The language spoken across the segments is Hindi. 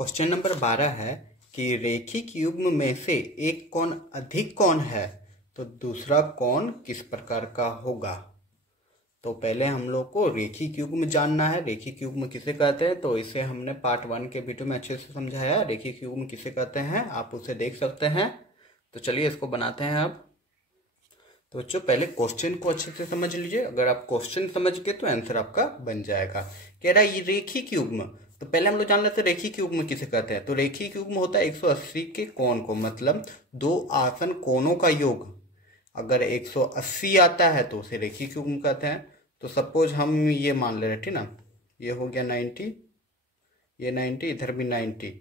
क्वेश्चन नंबर 12 है कि रेखिक युग्म में से एक कोण अधिक कोण है तो दूसरा कोण किस प्रकार का होगा। तो पहले हम लोग को रेखिक युग्म जानना है। रेखिक युग्म किसे कहते हैं तो इसे हमने पार्ट 1 के वीडियो में अच्छे से समझाया। रेखिक युग्म किसे कहते हैं आप उसे देख सकते हैं। तो चलिए इसको बनाते हैं अब। तो बच्चों पहले क्वेश्चन को अच्छे से समझ लीजिए। अगर आप क्वेश्चन समझ गए तो आंसर आपका बन जाएगा। कह रहा है ये रेखिक युग्म, तो पहले हम लोग जान लेते हैं रेखिक युग्म किसे कहते हैं। तो रेखिक युग्म होता है 180 के कोण को, मतलब दो आसन कोणों का योग अगर 180 आता है तो उसे रेखिक युग्म कहते हैं। तो सपोज हम ये मान ले रहे, ठीक ना, ये हो गया 90, ये 90, इधर भी 90,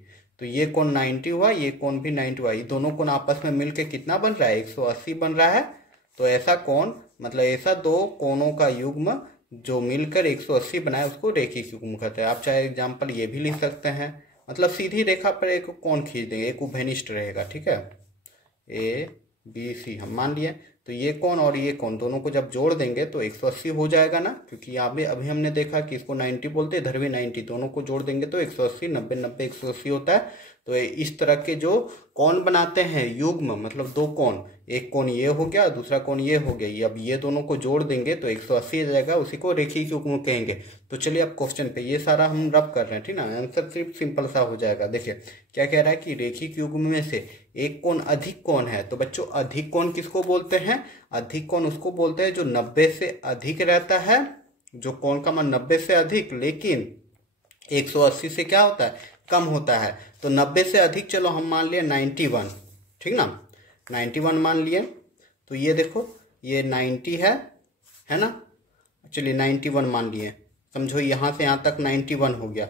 तो ये कोण 90 हुआ, ये कोण भी 90 हुआ। ये दोनों कोण आपस में मिलके कितना बन रहा है, 180 बन रहा है। तो ऐसा कोण मतलब ऐसा दो कोणों का युग्म जो मिलकर 180 बनाए उसको रेखिक युग्म कहते हैं। आप चाहे एग्जाम्पल ये भी लिख सकते हैं, मतलब सीधी रेखा पर एक कोण खींच देंगे, एक उभयनिष्ठ रहेगा, ठीक है, ABC हम मान लिए। तो ये कोण और ये कोण दोनों को जब जोड़ देंगे तो 180 हो जाएगा ना, क्योंकि यहाँ पे अभी हमने देखा कि इसको 90 बोलते हैं, इधर भी 90, दोनों को जोड़ देंगे तो 180, 90 90 180 होता है। तो इस तरह के जो कोण बनाते हैं युग्म, मतलब दो कोण, एक कोण ये हो गया दूसरा कोण ये हो गया, अब ये दोनों को जोड़ देंगे तो 180 आ जाएगा, उसी को रेखिक युग्म कहेंगे। तो चलिए अब क्वेश्चन पे ये सारा हम रब कर रहे हैं, ठीक ना, आंसर सिर्फ सिंपल सा हो जाएगा। देखिए क्या कह रहा है कि रेखिक युग्म में से एक कोण अधिक कोण है। तो बच्चों अधिक कोण किसको बोलते हैं, अधिक कोण उसको बोलते हैं जो 90 से अधिक रहता है, जो कोण का मान 90 से अधिक लेकिन 180 से क्या होता है, कम होता है। तो 90 से अधिक, चलो हम मान लिए 91, ठीक ना, 91 मान लिए। तो ये देखो ये 90 है ना, चलिए 91 मान लिए, समझो यहाँ से यहाँ तक 91 हो गया,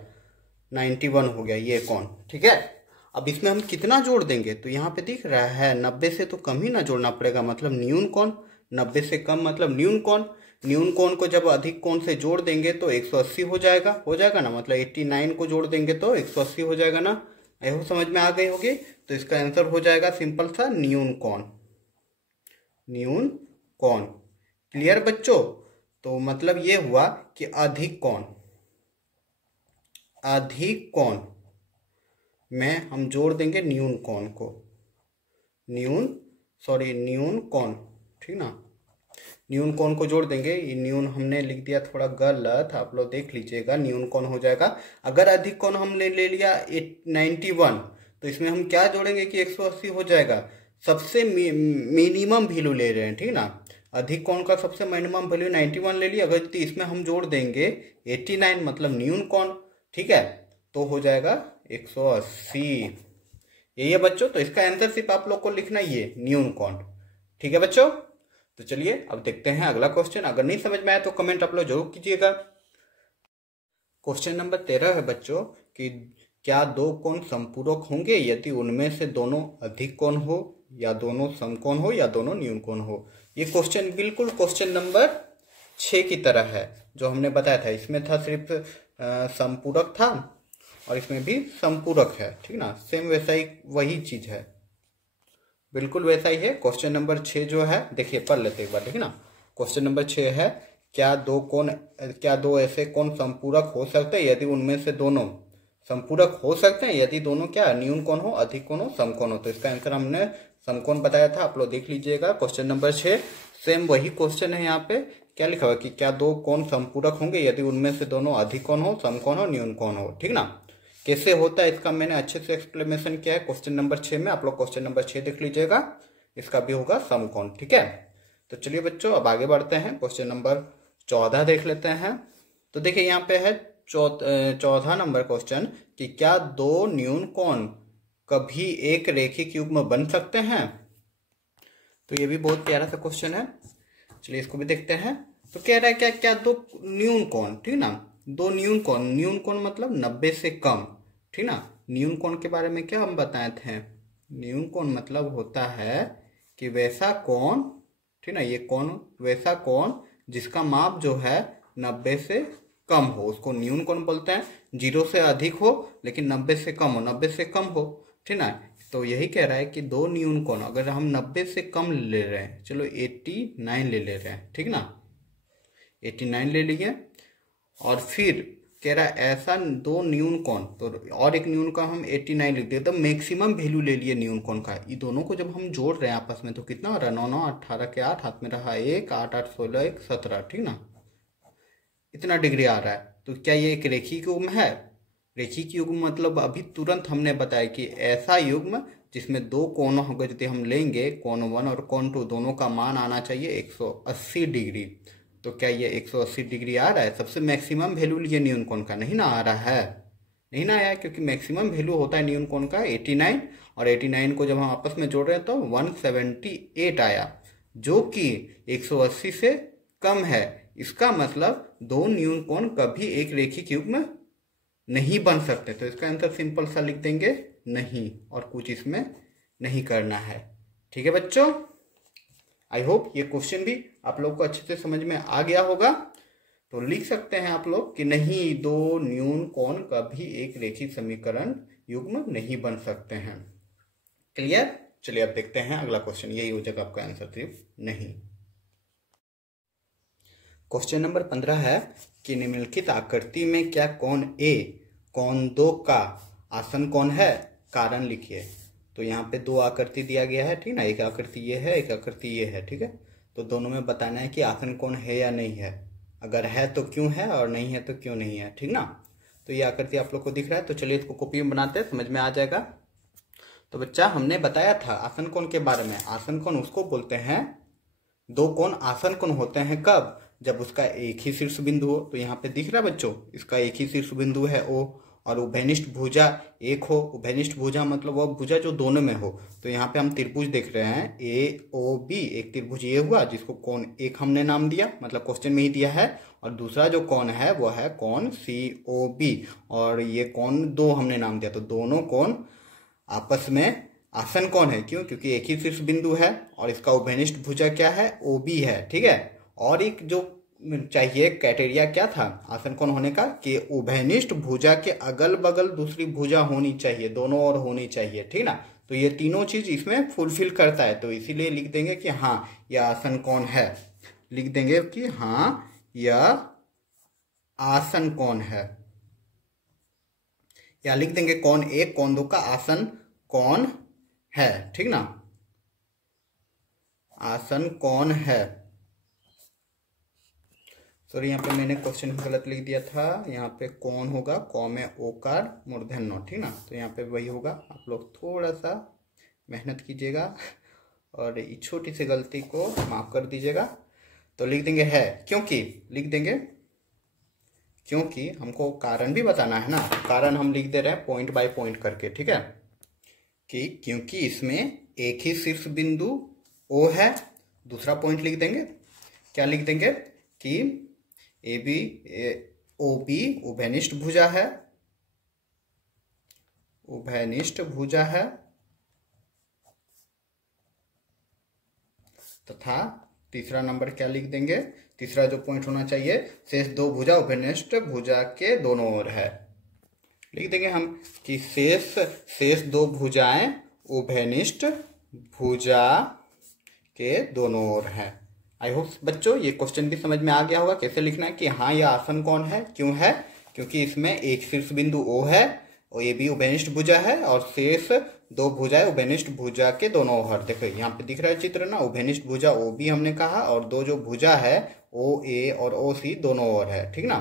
91 हो गया ये कोण, ठीक है। अब इसमें हम कितना जोड़ देंगे तो यहाँ पे दिख रहा है 90 से तो कम ही ना जोड़ना पड़ेगा, मतलब न्यून कोण, 90 से कम मतलब न्यून कोण। न्यून कोण को जब अधिक कोण से जोड़ देंगे तो 180 हो जाएगा ना, मतलब 89 को जोड़ देंगे तो 180 हो जाएगा ना। यह समझ में आ गई होगी। तो इसका आंसर हो जाएगा सिंपल सा न्यून कोण, न्यून कोण। क्लियर बच्चों। तो मतलब ये हुआ कि अधिक कोण, अधिक कोण में हम जोड़ देंगे न्यून कोण को, न्यून कोण, ठीक ना, न्यून कोण को जोड़ देंगे। ये न्यून हमने लिख दिया थोड़ा गलत, आप लोग देख लीजिएगा, न्यून कोण हो जाएगा। अगर अधिक कोण हमने ले लिया 91 तो इसमें हम क्या जोड़ेंगे कि 180 हो जाएगा। सबसे मिनिमम वैल्यू ले रहे हैं, ठीक ना, अधिक कोण का सबसे मिनिमम वैल्यू 91 ले लिया। अगर इसमें हम जोड़ देंगे 89 मतलब न्यून कोण, ठीक है, तो हो जाएगा 180। यही है बच्चों। तो इसका आंसर सिर्फ आप लोग को लिखना ये न्यून कोण, ठीक है बच्चों। तो चलिए अब देखते हैं अगला क्वेश्चन। अगर नहीं समझ में आया तो कमेंट आप लोग जरूर कीजिएगा। क्वेश्चन नंबर 13 है बच्चों कि क्या दो कोण समपूरक होंगे यदि उनमें से दोनों अधिक कोण हो, या दोनों समकोण हो, या दोनों न्यून कोण हो। ये क्वेश्चन बिल्कुल क्वेश्चन नंबर 6 की तरह है जो हमने बताया था। इसमें था सिर्फ समपूरक था और इसमें भी समपूरक है, ठीक ना, सेम वैसा ही वही चीज है, बिल्कुल वैसा ही है। क्वेश्चन नंबर 6 जो है, देखिए पढ़ लेते एक बार, देखिए ना। क्वेश्चन नंबर 6 है क्या दो ऐसे कोण समपूरक हो सकते हैं यदि उनमें से दोनों समपूरक हो सकते हैं यदि दोनों क्या न्यून कोण हो, अधिक कोण हो, समकोण हो। तो इसका आंसर हमने समकोण बताया था, आप लोग देख लीजिएगा। क्वेश्चन नंबर 6 सेम वही क्वेश्चन है। यहाँ पे क्या लिखा हुआ कि क्या दो कोण समपूरक होंगे यदि उनमें से दोनों अधिक कोण हो, समकोण हो, न्यून कोण हो, ठीक ना। कैसे होता है इसका मैंने अच्छे से एक्सप्लेनेशन किया है क्वेश्चन नंबर 6 में, आप लोग क्वेश्चन नंबर 6 देख लीजिएगा। इसका भी होगा समकोण, ठीक है। तो चलिए बच्चों अब आगे बढ़ते हैं, क्वेश्चन नंबर 14 देख लेते हैं। तो देखिए यहाँ पे है 14 नंबर क्वेश्चन कि क्या दो न्यून कोण कभी एक रेखिक युग्म बन सकते हैं। तो ये भी बहुत प्यारा सा क्वेश्चन है, चलिए इसको भी देखते हैं। तो कह रहा है क्या दो न्यून कोण, ठीक ना, दो न्यून कोण मतलब 90 से कम, ठीक ना। न्यून कोण के बारे में क्या हम बताए थे, न्यून कोण मतलब होता है कि वैसा कोण, ठीक ना, ये कोण वैसा कोण जिसका माप जो है 90 से कम हो उसको न्यून कोण बोलते हैं। 0 से अधिक हो लेकिन 90 से कम हो, 90 से कम हो, ठीक ना। तो यही कह रहा है कि दो न्यून कोण अगर हम 90 से कम ले रहे हैं, चलो 89 ले रहे हैं, ठीक ना, 89 ले लिए, और फिर कह रहा है ऐसा दो न्यून कोण, तो और एक न्यून का हम 89 लिख देते, तो मैक्सिमम वैल्यू ले लिए न्यून कोण का। ये दोनों को जब हम जोड़ रहे हैं आपस में तो कितना हो रहा है, 9 9 18 के 8, हाथ में रहा 1, 8 8 16 1 17, ठीक ना, इतना डिग्री आ रहा है। तो क्या ये एक रेखीय युग्म है? रेखीय युग्म मतलब अभी तुरंत हमने बताया कि ऐसा युग्म जिसमें दो कोण होंगे, यदि हम लेंगे कोण 1 और कोण 2, दोनों का मान आना चाहिए 180 डिग्री। तो क्या ये 180 डिग्री आ रहा है? सबसे मैक्सिमम वैल्यू लिए न्यून कोण का, नहीं ना आ रहा है, नहीं ना आया, क्योंकि मैक्सिमम वैल्यू होता है न्यून कोण का 89, और 89 को जब हम आपस में जोड़ रहे हैं तो 178 आया, जो कि 180 से कम है। इसका मतलब दो न्यून कोण कभी एक रेखिक युग्म नहीं बन सकते। तो इसका आंसर सिंपल सा लिख देंगे नहीं, और कुछ इसमें नहीं करना है। ठीक है बच्चों, आई होप ये क्वेश्चन भी आप लोग को अच्छे से समझ में आ गया होगा। तो लिख सकते हैं आप लोग कि नहीं, दो न्यून कोण कभी एक रेखिक समीकरण युग्म नहीं बन सकते हैं। क्लियर? चलिए अब देखते हैं अगला क्वेश्चन, यही हो जाएगा आपका आंसर, सिर्फ नहीं। क्वेश्चन नंबर 15 है कि निम्नलिखित आकृति में क्या कोण ए कोण 2 का आसन कोण है? कारण लिखिए। तो यहाँ पे दो आकृति दिया गया है, ठीक ना, एक आकृति ये है, एक आकृति ये है, ठीक है। तो दोनों में बताना है कि आसन कोण है या नहीं है, अगर है तो क्यों है और नहीं है तो क्यों नहीं है, ठीक ना। तो ये आकृति आप लोग को दिख रहा है, तो चलिए इसको कॉपी में बनाते हैं, समझ में आ जाएगा। तो बच्चा हमने बताया था आसन कोण के बारे में। आसन कोण उसको बोलते हैं, दो कोण आसन कोण होते हैं कब? जब उसका एक ही शीर्ष बिंदु हो। तो यहाँ पे दिख रहा है बच्चों, इसका एक ही शीर्ष बिंदु है O, और उभयनिष्ठ भुजा एक हो। उभयनिष्ठ भुजा मतलब वो भुजा जो दोनों में हो। तो यहाँ पे हम त्रिभुज देख रहे हैं AOB, एक त्रिभुज ये हुआ जिसको कोण एक हमने नाम दिया, मतलब क्वेश्चन में ही दिया है, और दूसरा जो कोण है वो है कोण COB, और ये कोण 2 हमने नाम दिया। तो दोनों कोण आपस में आसन कोण है, क्यों? क्योंकि एक ही शीर्ष बिंदु है, और इसका उभयनिष्ठ भुजा क्या है? OB है, ठीक है। और एक जो चाहिए क्राइटेरिया क्या था आसन कोण होने का, कि उभयनिष्ठ भुजा के अगल बगल दूसरी भुजा होनी चाहिए, दोनों ओर होनी चाहिए, ठीक ना। तो ये तीनों चीज इसमें फुलफिल करता है, तो इसीलिए लिख देंगे कि हाँ यह आसन कोण है। लिख देंगे कि हाँ यह आसन कोण है, या लिख देंगे कोण 1 कोण 2 का आसन कोण है, ठीक ना, आसन कोण है। सॉरी, यहाँ पे मैंने क्वेश्चन गलत लिख दिया था, यहाँ पे कौन होगा, कौ में ओकार मूर्धन्य, ठीक ना। तो यहाँ पे वही होगा, आप लोग थोड़ा सा मेहनत कीजिएगा और इस छोटी सी गलती को माफ कर दीजिएगा। तो लिख देंगे है, क्योंकि लिख देंगे, क्योंकि हमको कारण भी बताना है ना। कारण हम लिख दे रहे हैं पॉइंट बाय पॉइंट करके, ठीक है, कि क्योंकि इसमें एक ही शीर्ष बिंदु O है। दूसरा पॉइंट लिख देंगे, क्या लिख देंगे कि OB उभयनिष्ठ भुजा है, उभयनिष्ठ भुजा है, तथा तीसरा नंबर क्या लिख देंगे, तीसरा जो पॉइंट होना चाहिए, शेष दो भुजा उभयनिष्ठ भुजा के दोनों ओर है। लिख देंगे हम कि शेष दो भुजाएं उभयनिष्ठ भुजा के दोनों ओर है। आई होप बच्चों ये क्वेश्चन भी समझ में आ गया होगा कैसे लिखना है कि हाँ यह आसन कोण है। क्यों है? क्योंकि इसमें एक शीर्ष बिंदु O है और ये भी उभयनिष्ठ भुजा है, और शेष दो भुजाएं उभयनिष्ठ भुजा के दोनों ओर। देखो यहाँ पे दिख रहा है चित्र ना, उभयनिष्ठ भुजा OB हमने कहा, और दो जो भुजा है OA और OC दोनों ओर है, ठीक ना।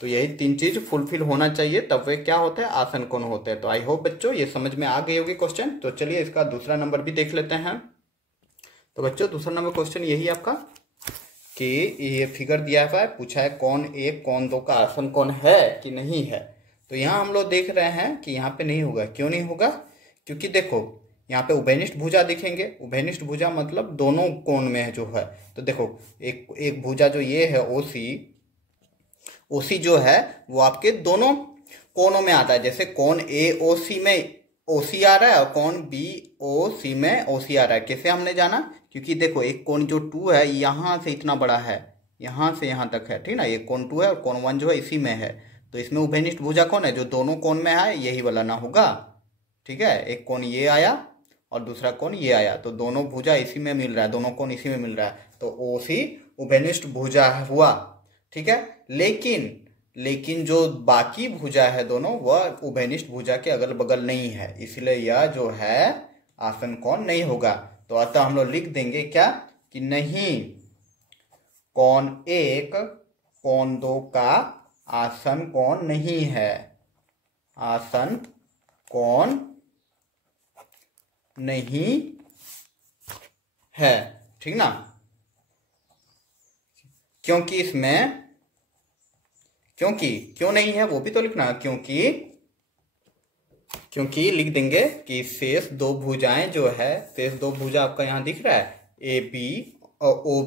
तो यही तीन चीज फुलफिल होना चाहिए, तब वे क्या होते हैं, आसन कोण होते हैं। तो आई होप बच्चों ये समझ में आ गई होगी क्वेश्चन। तो चलिए इसका दूसरा नंबर भी देख लेते हैं। तो बच्चों दूसरा नंबर क्वेश्चन यही आपका कि ये फिगर दिया हुआ है, पूछा है कोण 1 कोण 2 का आसन कोण है कि नहीं है। तो यहाँ हम लोग देख रहे हैं कि यहाँ पे नहीं होगा। क्यों नहीं होगा? क्योंकि देखो यहाँ पे उभयनिष्ठ भुजा दिखेंगे, उभयनिष्ठ भुजा मतलब दोनों कोण में है जो है। तो देखो एक भुजा जो ये है OC जो है वो आपके दोनों कोणों में आता है। जैसे कोण AOC में OC आ रहा है और कोण BOC में OC आ रहा है। कैसे हमने जाना? क्योंकि देखो एक कोण जो 2 है यहाँ से इतना बड़ा है, यहाँ से यहाँ तक है, ठीक ना। ये कोण 2 है और कोण 1 जो है इसी में है। तो इसमें उभयनिष्ठ भुजा कौन है, जो दोनों कोण में है, यही वाला ना होगा, ठीक है। एक कोण ये आया और दूसरा कोण ये आया, तो दोनों भुजा इसी में मिल रहा है, दोनों कोण इसी में मिल रहा है। तो OC उभयनिष्ठ भुजा हुआ, ठीक है। लेकिन लेकिन जो बाकी भुजा है दोनों वह उभयनिष्ठ भुजा के अगल बगल नहीं है, इसलिए यह जो है आसन कोण नहीं होगा। तो अतः हम लोग लिख देंगे क्या कि नहीं, कोण 1 कोण 2 का आसन कोण नहीं है, आसन कोण नहीं है, ठीक ना। क्योंकि इसमें क्यों नहीं है वो भी तो लिखना, क्योंकि लिख देंगे कि शेष दो भुजाएं जो है, शेष दो भुजा आपका यहां दिख रहा है, ए बी और ओ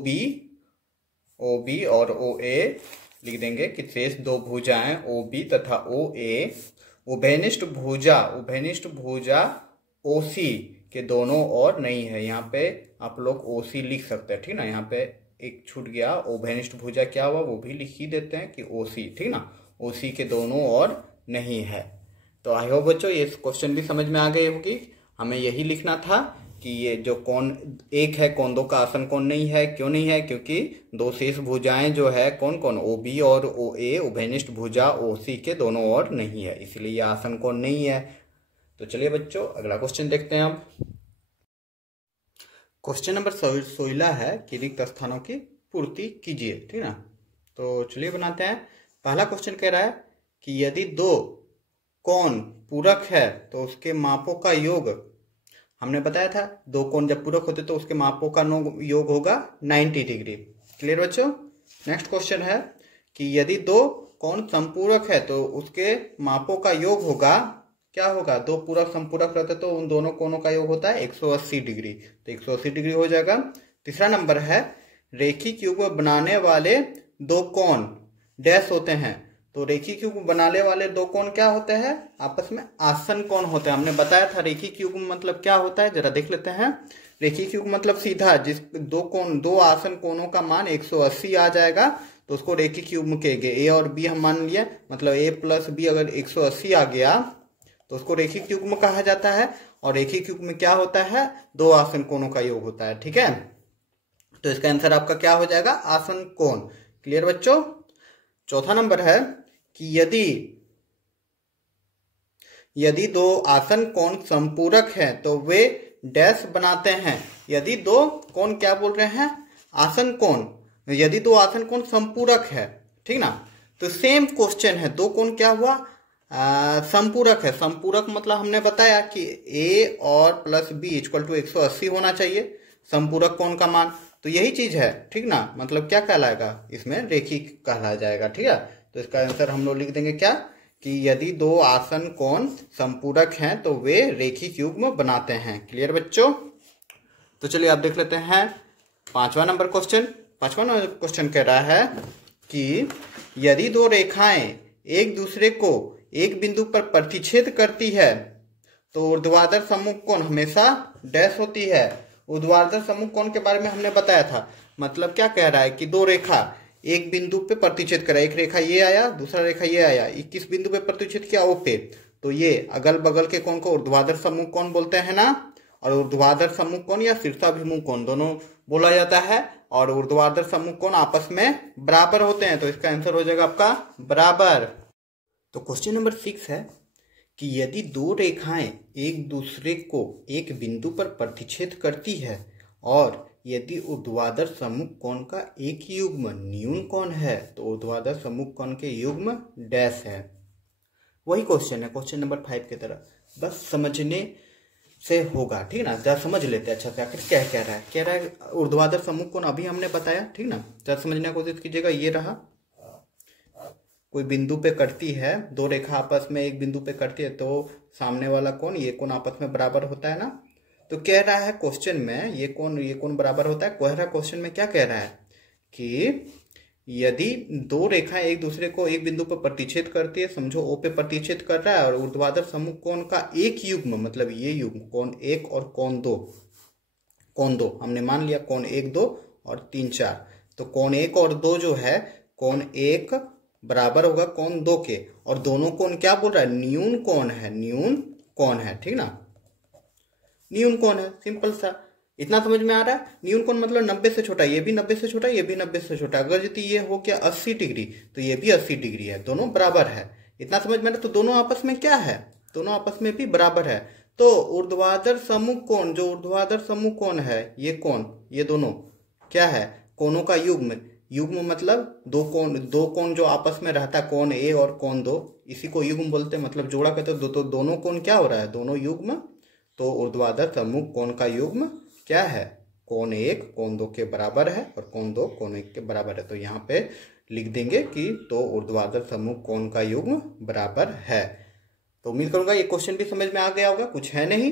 बी और ओ ए, लिख देंगे कि शेष दो भुजाएं ओ बी तथा ओ ए उभयनिष्ठ भुजा ओ सी के दोनों ओर नहीं है। यहाँ पे आप लोग ओ सी लिख सकते हैं, ठीक ना। यहाँ पे एक छूट गया, उभयनिष्ठ भुजा क्या हुआ वो भी लिख ही देते हैं कि ओ सी, ठीक ना, ओ सी के दोनों ओर नहीं है। तो आई होप बच्चों ये क्वेश्चन भी समझ में आ गई होगी। हमें यही लिखना था कि ये जो कोण 1 है कोण 2 का आसन कोण नहीं है। क्यों नहीं है? क्योंकि दो शेष भुजाएं जो है कौन कौन, ओ बी और ओ ए उभयनिष्ठ भुजा ओ सी के दोनों ओर नहीं है, इसलिए यह आसन कोण नहीं है। तो चलिए बच्चों अगला क्वेश्चन देखते हैं। अब क्वेश्चन नंबर 16 है कि रिक्त स्थानों की पूर्ति कीजिए, ठीक ना। तो चलिए बनाते हैं। पहला क्वेश्चन कह रहा है कि यदि दो कोण पूरक है तो उसके मापों का योग, हमने बताया था दो कोण जब पूरक होते तो उसके मापों का योग होगा 90 डिग्री। क्लियर बच्चों। नेक्स्ट क्वेश्चन है कि यदि दो कोण संपूरक है तो उसके मापों का योग होगा, क्या होगा, दो पूरक संपूरक रहते तो उन दोनों कोणों का योग होता है 180 डिग्री, तो 180 डिग्री हो जाएगा। तीसरा नंबर है रेखिक युग्म बनाने वाले दो कोण डैश होते हैं, तो रेखिक युग्म बनाने वाले दो कोण क्या होते हैं, आपस में आसन कोण होते हैं। हमने बताया था रेखिक युग्म मतलब क्या होता है, जरा देख लेते हैं। रेखिक युग्म मतलब सीधा जिस दो आसन कोणों का मान 180 आ जाएगा तो उसको रेखिक युग्म कहेंगे। ए और बी हम मान लिया, मतलब ए प्लस बी अगर 180 आ गया तो उसको रेखिक युग्म कहा जाता है। और रेखिक युग्म में क्या होता है, दो आसन कोणों का योग होता है, ठीक है। तो इसका आंसर आपका क्या हो जाएगा, आसन कोण। क्लियर बच्चों। चौथा नंबर है कि यदि दो आसन कोण संपूरक हैं तो वे डैश बनाते हैं। यदि दो कोण क्या बोल रहे हैं, आसन कोण, यदि दो आसन कोण संपूरक है, ठीक ना। तो सेम क्वेश्चन है, दो कोण क्या हुआ, संपूरक है। संपूरक मतलब हमने बताया कि a और प्लस बी इक्वल टू 180 होना चाहिए संपूरक कोण का मान, तो यही चीज है, ठीक ना। मतलब क्या कहलाएगा, इसमें रेखिक कहला जाएगा, ठीक है। तो इसका आंसर हम लोग लिख देंगे क्या कि यदि दो आसन कोण संपूरक हैं तो वे रेखिक युग्म बनाते हैं। क्लियर बच्चों। तो चलिए आप देख लेते हैं पांचवा नंबर क्वेश्चन। पांचवा नंबर क्वेश्चन कह रहा है कि यदि दो रेखाएं एक दूसरे को एक बिंदु पर प्रतिच्छेद करती है तो ऊर्ध्वाधर सम्मुख कोण हमेशा डैश होती है। ऊर्ध्वाधर सम्मुख कोण के बारे में हमने बताया था, मतलब क्या कह रहा है कि दो रेखा एक बिंदु पे प्रतिच्छेद करा, एक रेखा ये आया दूसरा रेखा ये आया, किस बिंदु पे प्रतिच्छेद किया, ओ पे, तो ये अगल बगल के कोण को ऊर्ध्वाधर सम्मुख कोण बोलते हैं ना। और ऊर्ध्वाधर सम्मुख कोण या शीर्षाभिमुख कोण दोनों बोला जाता है, और ऊर्ध्वाधर सम्मुख कोण आपस में बराबर होते हैं, तो इसका आंसर हो जाएगा आपका बराबर। तो क्वेश्चन नंबर 6 है कि यदि दो रेखाएं एक दूसरे को एक बिंदु पर प्रतिच्छेद करती है और यदि ऊर्ध्वाधर सम्मुख कोण का एक युग्म न्यून कोण है तो ऊर्ध्वाधर सम्मुख कोण के युग्म डैश है। वही क्वेश्चन है क्वेश्चन नंबर 5 की तरह, बस समझने से होगा, ठीक ना। जरा समझ लेते हैं अच्छा से आखिर क्या कह रहा है। कह रहा है ऊर्ध्वाधर सम्मुख कोण अभी हमने बताया, ठीक ना। जरा समझने की कोशिश कीजिएगा। ये रहा, कोई बिंदु पे करती है, दो रेखा आपस में एक बिंदु पे करती है तो सामने वाला कोण ये कोण आपस में बराबर होता है ना। तो कह रहा है क्वेश्चन में ये कोण बराबर होता है। कह रहा क्वेश्चन में क्या कह रहा है कि यदि दो रेखाएं एक दूसरे को एक बिंदु पर प्रतिच्छेद करती है, समझो ओ पे प्रतिच्छेद कर रहा है, और ऊर्ध्वाधर सम्मुख कोण का एक युग्म, मतलब ये युग्म कोण 1 और कोण 2 हमने मान लिया, कोण 1 2 और 3 4, तो कोण 1 और 2 जो है, कोण 1 बराबर होगा कोण 2 के, और दोनों कोण क्या बोल रहा है, न्यून कोण है, न्यून कोण है, ठीक ना, न्यून कोण है, सिंपल सा। इतना समझ में आ रहा है। न्यून कोण मतलब 90 से छोटा, ये भी 90 से छोटा, ये भी 90 से छोटा। अगर यदि ये हो गया 80 डिग्री तो ये भी 80 डिग्री है, दोनों बराबर है। इतना समझ में आ रहा है। तो दोनों आपस में क्या है, दोनों आपस में भी बराबर है। तो ऊर्ध्वाधर सम्मुख कोण, जो ऊर्ध्वाधर सम्मुख कोण है, ये कोण, ये दोनों क्या है, कोणों का युग्म। युग्म मतलब दो कोण जो आपस में रहता है, कोण ए और कोण दो, इसी को युग्म बोलते हैं, मतलब जोड़ा कहते हैं। तो दोनों कोण क्या हो रहा है, दोनों युग्म। तो ऊर्ध्वाधर सम्मुख कोण का युग्म क्या है, कोण 1 कोण 2 के बराबर है और कोण 2 कोण 1 के बराबर है। तो यहाँ पे लिख देंगे कि तो ऊर्ध्वाधर सम्मुख कोण का युग्म बराबर है। तो उम्मीद करूंगा ये क्वेश्चन भी समझ में आ गया होगा, कुछ है नहीं।